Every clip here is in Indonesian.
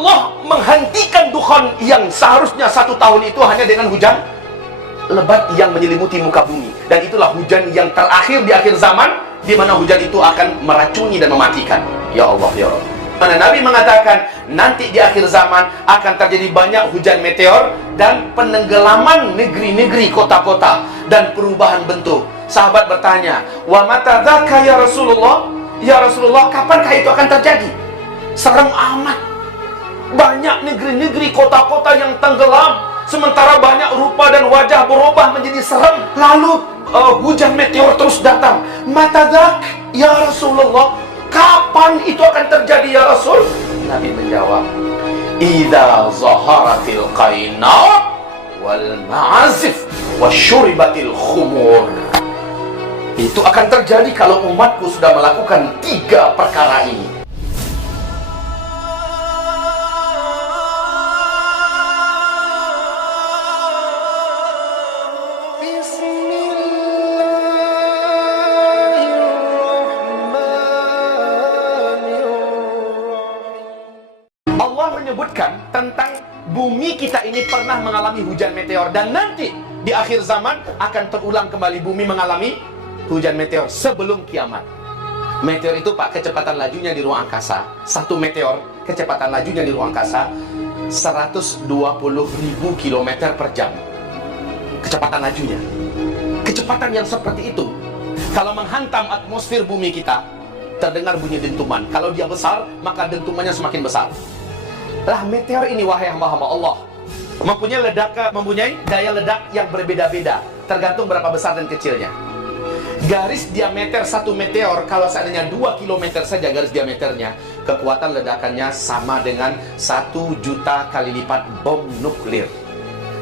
Allah menghentikan dukhan yang seharusnya 1 tahun itu hanya dengan hujan lebat yang menyelimuti muka bumi. Dan itulah hujan yang terakhir di akhir zaman, di mana hujan itu akan meracuni dan mematikan. Ya Allah, ya Allah. Mana Nabi mengatakan nanti di akhir zaman akan terjadi banyak hujan meteor dan penenggelaman negeri-negeri, kota-kota, dan perubahan bentuk. Sahabat bertanya, "Wa mata dzaka ya Rasulullah?" Ya Rasulullah, kapankah itu akan terjadi? Serem amat. Banyak negeri-negeri, kota-kota yang tenggelam, sementara banyak rupa dan wajah berubah menjadi serem. Lalu hujan meteor terus datang. Matadak ya Rasulullah, kapan itu akan terjadi ya Rasul? Nabi menjawab, idza zaharatil qainat wal ma'azif wasyuribatil khumur. Itu akan terjadi kalau umatku sudah melakukan 3 perkara ini. Allah menyebutkan tentang bumi kita ini pernah mengalami hujan meteor, dan nanti di akhir zaman akan terulang kembali bumi mengalami hujan meteor sebelum kiamat. Meteor itu Pak, kecepatan lajunya di ruang angkasa, 1 meteor kecepatan lajunya di ruang angkasa 120.000 km per jam. Kecepatan lajunya. Kecepatan yang seperti itu, kalau menghantam atmosfer bumi kita, terdengar bunyi dentuman. Kalau dia besar, maka dentumannya semakin besar. Lah meteor ini, wahai hamba-hamba Allah, mempunyai daya ledak yang berbeda-beda, tergantung berapa besar dan kecilnya. Garis diameter 1 meteor, kalau seandainya 2 km saja garis diameternya, kekuatan ledakannya sama dengan 1 juta kali lipat bom nuklir.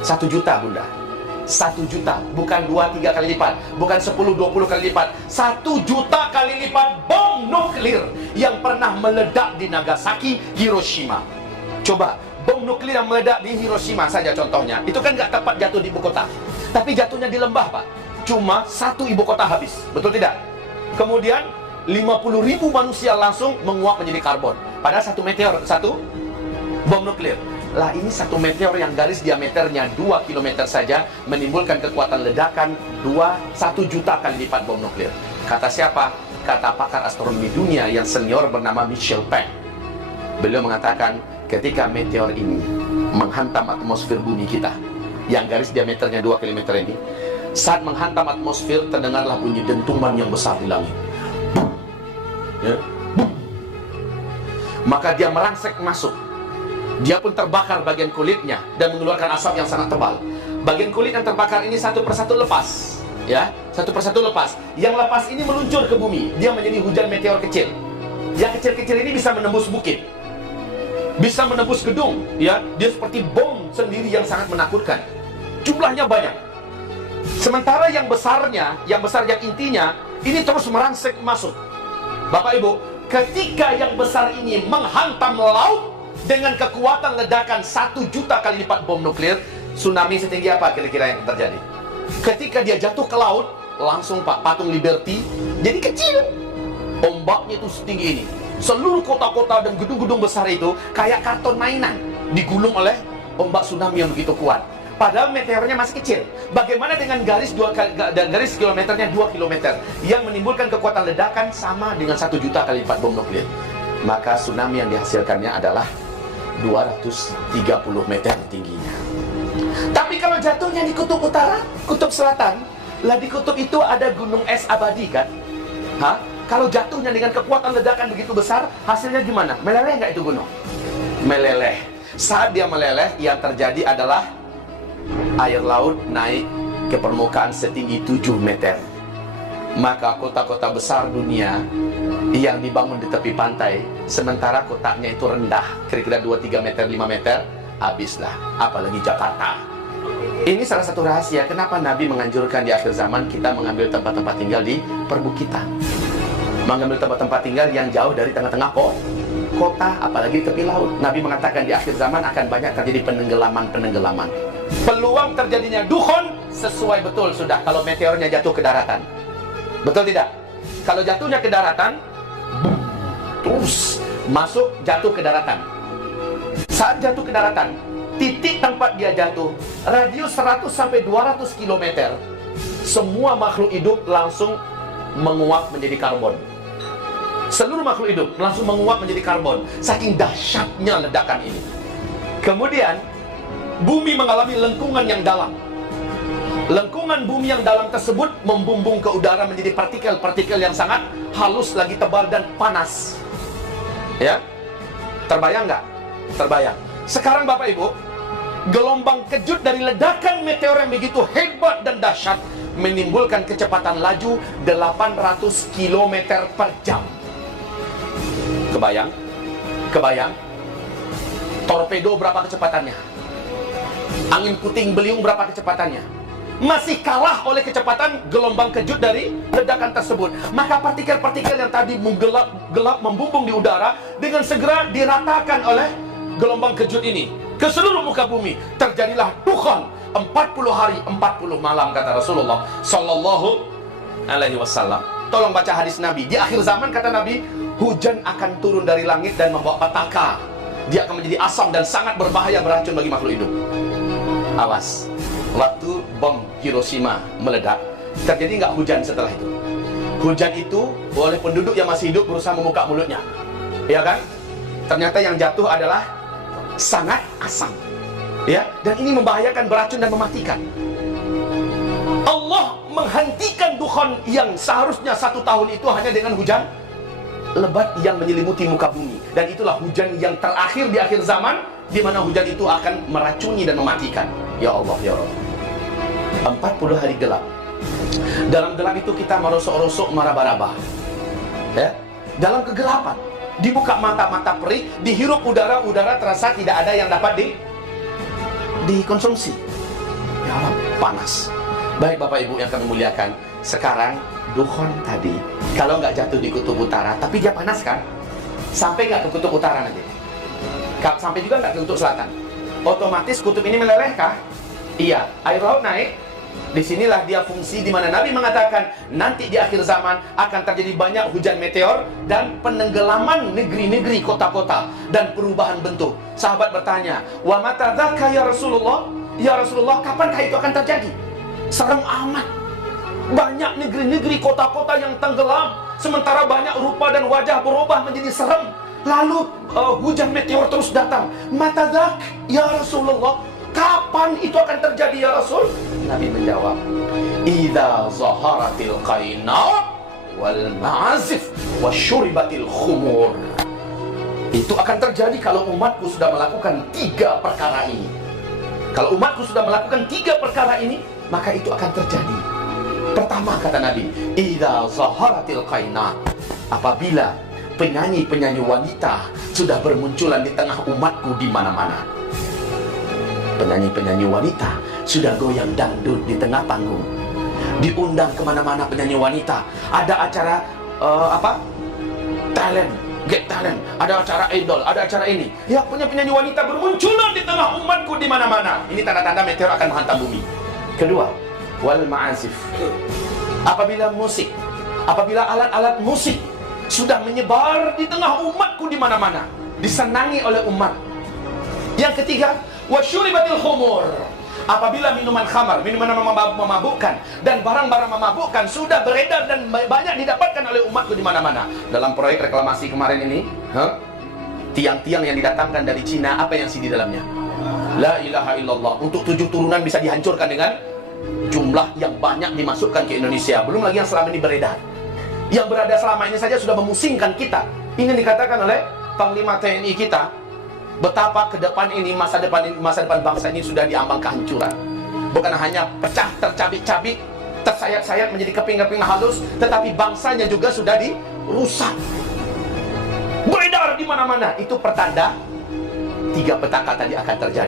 1 juta bunda, 1 juta, bukan 2-3 kali lipat, bukan 10-20 kali lipat, 1 juta kali lipat bom nuklir yang pernah meledak di Nagasaki, Hiroshima. Coba, bom nuklir yang meledak di Hiroshima saja contohnya, itu kan nggak tepat jatuh di ibu kota, tapi jatuhnya di lembah Pak. Cuma 1 ibu kota habis, betul tidak? Kemudian 50.000 manusia langsung menguap menjadi karbon. Padahal 1 meteor, 1 bom nuklir. Lah ini 1 meteor yang garis diameternya 2 km saja menimbulkan kekuatan ledakan 1 juta kali lipat bom nuklir. Kata siapa? Kata pakar astronomi dunia yang senior bernama Michel Peng. Beliau mengatakan ketika meteor ini menghantam atmosfer bumi kita yang garis diameternya 2 km ini, saat menghantam atmosfer, terdengarlah bunyi dentuman yang besar di langit. Boom. Ya. Boom. Maka dia merangsek masuk. Dia pun terbakar bagian kulitnya dan mengeluarkan asap yang sangat tebal. Bagian kulit yang terbakar ini satu persatu lepas. Ya, satu persatu lepas. Yang lepas ini meluncur ke bumi. Dia menjadi hujan meteor kecil. Yang kecil-kecil ini bisa menembus bukit, bisa menembus gedung. Ya, dia seperti bom sendiri yang sangat menakutkan. Jumlahnya banyak. Sementara yang besarnya, yang besar yang intinya, ini terus merangsek masuk. Bapak Ibu, ketika yang besar ini menghantam laut dengan kekuatan ledakan 1 juta kali lipat bom nuklir, tsunami setinggi apa kira-kira yang terjadi? Ketika dia jatuh ke laut, langsung Pak, patung Liberty jadi kecil. Ombaknya itu setinggi ini. Seluruh kota-kota dan gedung-gedung besar itu kayak karton mainan, digulung oleh ombak tsunami yang begitu kuat. Padahal meteornya masih kecil. Bagaimana dengan garis kilometernya 2 km yang menimbulkan kekuatan ledakan sama dengan 1 juta kali lipat bom nuklir? Maka tsunami yang dihasilkannya adalah 230 meter tingginya. Tapi kalau jatuhnya di kutub utara, kutub selatan, lah di kutub itu ada gunung es abadi kan? Hah? Kalau jatuhnya dengan kekuatan ledakan begitu besar, hasilnya gimana? Meleleh nggak itu gunung? Meleleh. Saat dia meleleh, yang terjadi adalah air laut naik ke permukaan setinggi 7 meter. Maka kota-kota besar dunia yang dibangun di tepi pantai, sementara kotanya itu rendah, kira-kira 2-3 meter, 5 meter, habislah. Apalagi Jakarta. Ini salah satu rahasia kenapa Nabi menganjurkan di akhir zaman kita mengambil tempat-tempat tinggal di perbukitan, mengambil tempat-tempat tinggal yang jauh dari tengah-tengah kota, apalagi tepi laut. Nabi mengatakan di akhir zaman akan banyak terjadi penenggelaman. Peluang terjadinya dukhon sesuai betul sudah kalau meteornya jatuh ke daratan. Betul tidak? Kalau jatuhnya ke daratan, boom, terus masuk jatuh ke daratan. Saat jatuh ke daratan, titik tempat dia jatuh, radius 100 sampai 200 km, semua makhluk hidup langsung menguap menjadi karbon. Seluruh makhluk hidup langsung menguap menjadi karbon, saking dahsyatnya ledakan ini. Kemudian bumi mengalami lengkungan yang dalam. Lengkungan bumi yang dalam tersebut membumbung ke udara menjadi partikel-partikel yang sangat halus, lagi tebal dan panas. Ya, terbayang nggak? Terbayang. Sekarang Bapak Ibu, gelombang kejut dari ledakan meteor yang begitu hebat dan dahsyat menimbulkan kecepatan laju 800 km per jam. Kebayang? Kebayang? Torpedo berapa kecepatannya? Angin puting beliung berapa kecepatannya? Masih kalah oleh kecepatan gelombang kejut dari ledakan tersebut. Maka partikel-partikel yang tadi gelap membumbung di udara dengan segera diratakan oleh gelombang kejut ini ke seluruh muka bumi. Terjadilah dukhan 40 hari 40 malam, kata Rasulullah Sallallahu Alaihi Wasallam. Tolong baca hadis Nabi. Di akhir zaman, kata Nabi, hujan akan turun dari langit dan membawa petaka. Dia akan menjadi asam dan sangat berbahaya, beracun bagi makhluk hidup. Awas, waktu bom Hiroshima meledak, terjadi nggak hujan setelah itu? Hujan itu oleh penduduk yang masih hidup berusaha membuka mulutnya, ya kan? Ternyata yang jatuh adalah sangat asam, ya, dan ini membahayakan, beracun dan mematikan. Allah menghentikan dukhan yang seharusnya 1 tahun itu hanya dengan hujan lebat yang menyelimuti muka bumi. Dan itulah hujan yang terakhir di akhir zaman, di mana hujan itu akan meracuni dan mematikan. Ya Allah, ya Allah. 40 hari gelap. Dalam gelap itu kita merosok-rosok, meraba-raba, ya. Dalam kegelapan, dibuka mata-mata perih, dihirup udara terasa tidak ada yang dapat dikonsumsi. Ya Allah, panas. Baik Bapak Ibu yang kami muliakan, sekarang dukhan tadi, kalau nggak jatuh di kutub utara, tapi dia panas kan? Sampai nggak ke kutub utara nanti? Sampai juga nggak ke kutub selatan? Otomatis kutub ini meleleh kah? Iya, air laut naik. Disinilah dia fungsi di mana Nabi mengatakan nanti di akhir zaman akan terjadi banyak hujan meteor dan penenggelaman negeri-negeri, kota-kota, dan perubahan bentuk. Sahabat bertanya, wa mata dzaka ya Rasulullah? Ya Rasulullah, kapankah itu akan terjadi? Serem amat. Banyak negeri-negeri, kota-kota yang tenggelam, sementara banyak rupa dan wajah berubah menjadi serem. Lalu hujan meteor terus datang. Mata dzak ya Rasulullah, kapan itu akan terjadi ya Rasul? Nabi menjawab, idza zaharatil qaina wal ma'azif wasyuribatil khumur. Itu akan terjadi kalau umatku sudah melakukan 3 perkara ini. Kalau umatku sudah melakukan 3 perkara ini, maka itu akan terjadi. Pertama, kata Nabi, idza zaharatil qaina, apabila penyanyi-penyanyi wanita sudah bermunculan di tengah umatku di mana-mana. Penyanyi-penyanyi wanita sudah goyang dangdut di tengah panggung. Diundang kemana-mana penyanyi wanita. Ada acara talent, get talent. Ada acara idol, ada acara ini. Ya, penyanyi wanita bermunculan di tengah umatku di mana-mana. Ini tanda-tanda meteor akan menghantam bumi. Kedua, wal ma'azif. Apabila musik, apabila alat-alat musik sudah menyebar di tengah umatku di mana-mana, disenangi oleh umat. Yang ketiga, wasyuribatil khumur. Apabila minuman khamar, minuman memabukkan, dan barang-barang memabukkan sudah beredar dan banyak didapatkan oleh umatku di mana-mana. Dalam proyek reklamasi kemarin ini, tiang-tiang yang didatangkan dari Cina, apa yang isi di dalamnya? La ilaha illallah. Untuk 7 turunan bisa dihancurkan dengan jumlah yang banyak dimasukkan ke Indonesia. Belum lagi yang selama ini beredar. Yang berada selama ini saja sudah memusingkan kita. Ini dikatakan oleh Panglima TNI kita, betapa ke depan ini, masa depan bangsa ini sudah diambang kehancuran. Bukan hanya pecah, tercabik-cabik, tersayat-sayat menjadi keping-keping halus, tetapi bangsanya juga sudah dirusak. Beredar di mana-mana. Itu pertanda 3 petaka tadi akan terjadi.